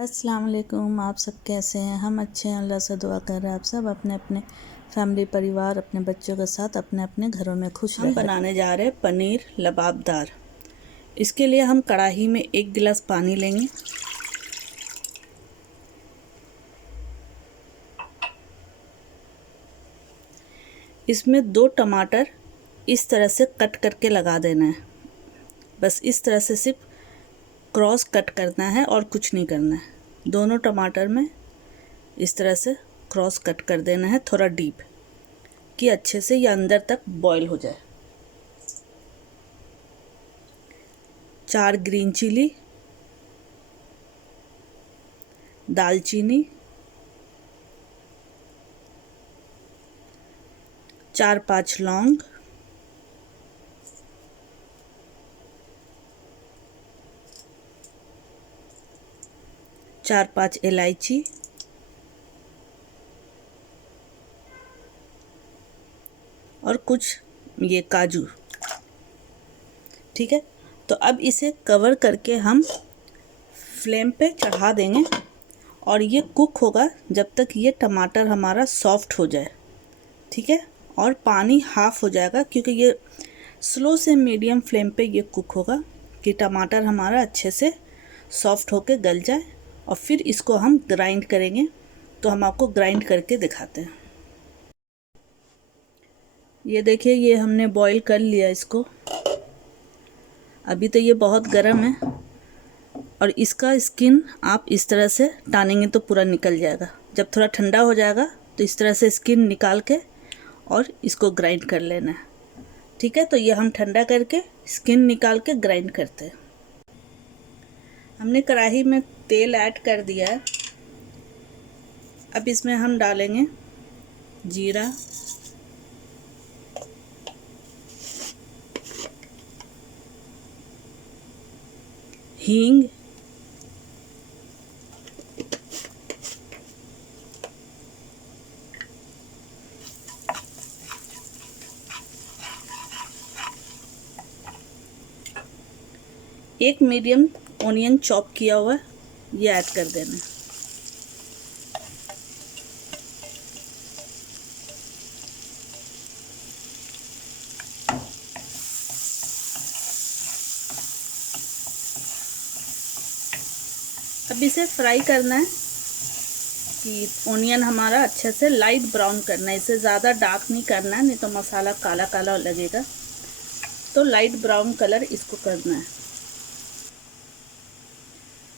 अस्सलाम वालेकुम। आप सब कैसे हैं? हम अच्छे हैं, अल्लाह से दुआ कर रहे हैं आप सब अपने अपने फैमिली परिवार अपने बच्चों के साथ अपने अपने घरों में खुश रहें। हम बनाने जा रहे हैं पनीर लबाबदार। इसके लिए हम कढ़ाई में 1 गिलास पानी लेंगे। इसमें 2 टमाटर इस तरह से कट करके लगा देना है। बस इस तरह से सिर्फ क्रॉस कट करना है और कुछ नहीं करना है। दोनों टमाटर में इस तरह से क्रॉस कट कर देना है, थोड़ा डीप, कि अच्छे से ये अंदर तक बॉईल हो जाए। 4 ग्रीन चिली, दालचीनी, 4-5 लौंग, 4-5 इलायची, और कुछ ये काजू। ठीक है, तो अब इसे कवर करके हम फ्लेम पे चढ़ा देंगे और ये कुक होगा जब तक ये टमाटर हमारा सॉफ्ट हो जाए। ठीक है, और पानी हाफ़ हो जाएगा क्योंकि ये स्लो से मीडियम फ्लेम पे ये कुक होगा कि टमाटर हमारा अच्छे से सॉफ्ट होके गल जाए। और फिर इसको हम ग्राइंड करेंगे, तो हम आपको ग्राइंड करके दिखाते हैं। ये देखिए, ये हमने बॉईल कर लिया इसको। अभी तो ये बहुत गर्म है और इसका स्किन आप इस तरह से टानेंगे तो पूरा निकल जाएगा। जब थोड़ा ठंडा हो जाएगा तो इस तरह से स्किन निकाल के और इसको ग्राइंड कर लेना है। ठीक है, तो ये हम ठंडा करके स्किन निकाल के ग्राइंड करते हैं। हमने कढ़ाई में तेल ऐड कर दिया है। अब इसमें हम डालेंगे जीरा, हींग, एक मीडियम ऑनियन चॉप किया हुआ ये ऐड कर देना है। अब इसे फ्राई करना है कि ऑनियन हमारा अच्छे से लाइट ब्राउन करना है। इसे ज़्यादा डार्क नहीं करना है, नहीं तो मसाला काला काला लगेगा। तो लाइट ब्राउन कलर इसको करना है।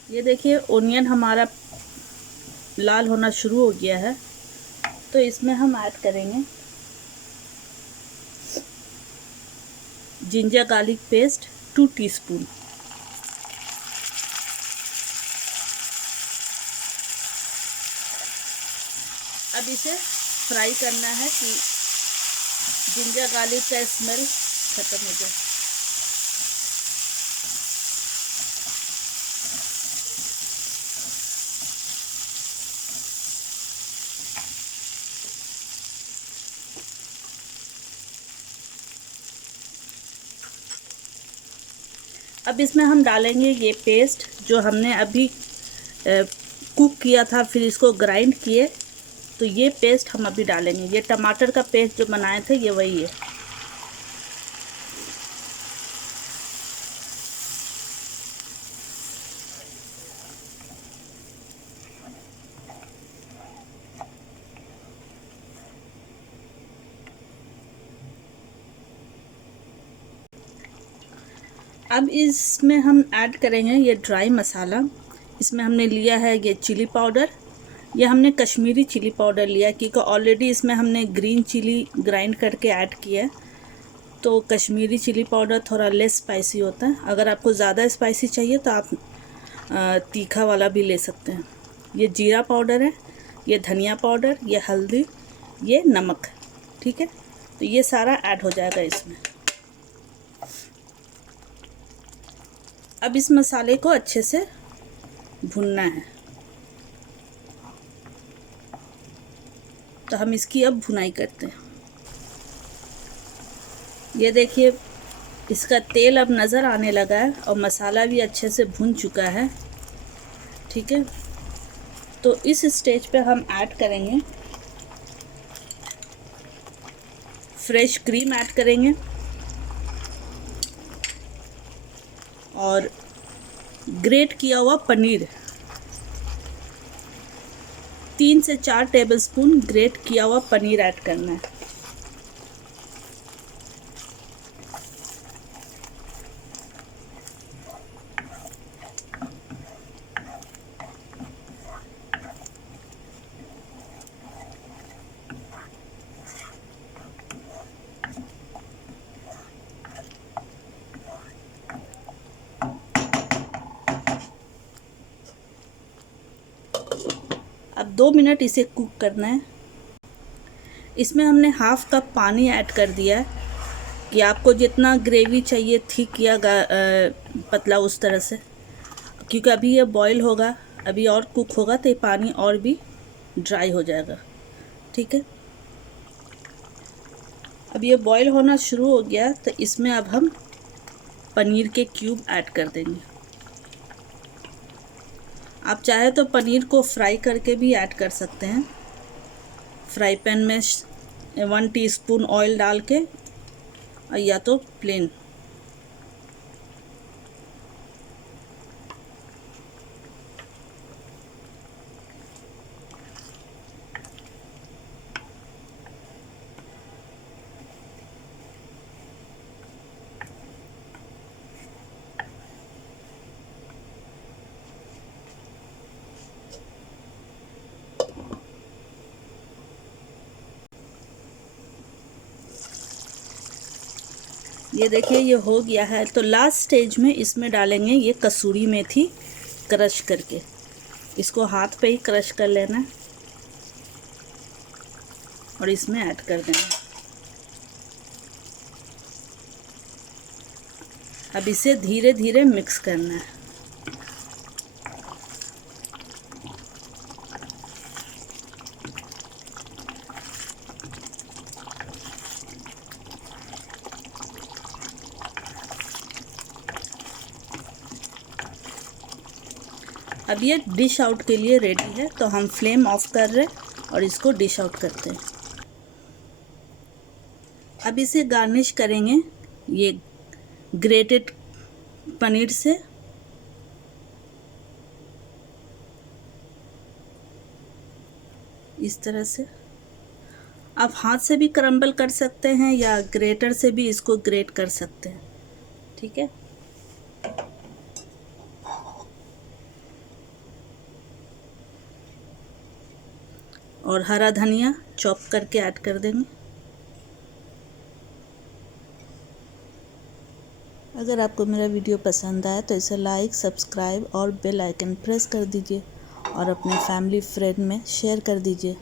ये देखिए, ऑनियन हमारा लाल होना शुरू हो गया है, तो इसमें हम ऐड करेंगे जिंजर गार्लिक पेस्ट 2 टीस्पून। अब इसे फ्राई करना है कि जिंजर गार्लिक का स्मेल खत्म हो जाए। अब इसमें हम डालेंगे ये पेस्ट जो हमने अभी कुक किया था, फिर इसको ग्राइंड किए, तो ये पेस्ट हम अभी डालेंगे। ये टमाटर का पेस्ट जो बनाए थे ये वही है। अब इसमें हम ऐड करेंगे ये ड्राई मसाला। इसमें हमने लिया है ये चिली पाउडर। ये हमने कश्मीरी चिली पाउडर लिया क्योंकि ऑलरेडी इसमें हमने ग्रीन चिली ग्राइंड करके ऐड किया है, तो कश्मीरी चिली पाउडर थोड़ा लेस स्पाइसी होता है। अगर आपको ज़्यादा स्पाइसी चाहिए तो आप तीखा वाला भी ले सकते हैं। ये जीरा पाउडर है, ये धनिया पाउडर, ये हल्दी, ये नमक। ठीक है, तो ये सारा ऐड हो जाएगा इसमें। अब इस मसाले को अच्छे से भुनना है, तो हम इसकी अब भुनाई करते हैं। ये देखिए, इसका तेल अब नज़र आने लगा है और मसाला भी अच्छे से भुन चुका है। ठीक है, तो इस स्टेज पे हम ऐड करेंगे फ्रेश क्रीम ऐड करेंगे और ग्रेट किया हुआ पनीर 3 से 4 टेबलस्पून ग्रेट किया हुआ पनीर ऐड करना है। अब 2 मिनट इसे कुक करना है। इसमें हमने हाफ कप पानी ऐड कर दिया है कि आपको जितना ग्रेवी चाहिए थिक या पतला उस तरह से, क्योंकि अभी ये बॉईल होगा, अभी और कुक होगा तो ये पानी और भी ड्राई हो जाएगा। ठीक है, अब ये बॉईल होना शुरू हो गया तो इसमें अब हम पनीर के क्यूब ऐड कर देंगे। आप चाहे तो पनीर को फ्राई करके भी ऐड कर सकते हैं। फ्राई पैन में 1 टीस्पून ऑयल डाल के, या तो प्लेन। ये देखिए ये हो गया है। तो लास्ट स्टेज में इसमें डालेंगे ये कसूरी मेथी क्रश करके। इसको हाथ पे ही क्रश कर लेना है और इसमें ऐड कर देना। अब इसे धीरे धीरे मिक्स करना है। अब ये डिश आउट के लिए रेडी है, तो हम फ्लेम ऑफ कर रहे हैं और इसको डिश आउट करते हैं। अब इसे गार्निश करेंगे ये ग्रेटेड पनीर से। इस तरह से आप हाथ से भी क्रम्बल कर सकते हैं या ग्रेटर से भी इसको ग्रेट कर सकते हैं। ठीक है, और हरा धनिया चॉप करके ऐड कर देंगे। अगर आपको मेरा वीडियो पसंद आए तो इसे लाइक, सब्सक्राइब और बेल आइकन प्रेस कर दीजिए और अपने फैमिली फ्रेंड में शेयर कर दीजिए।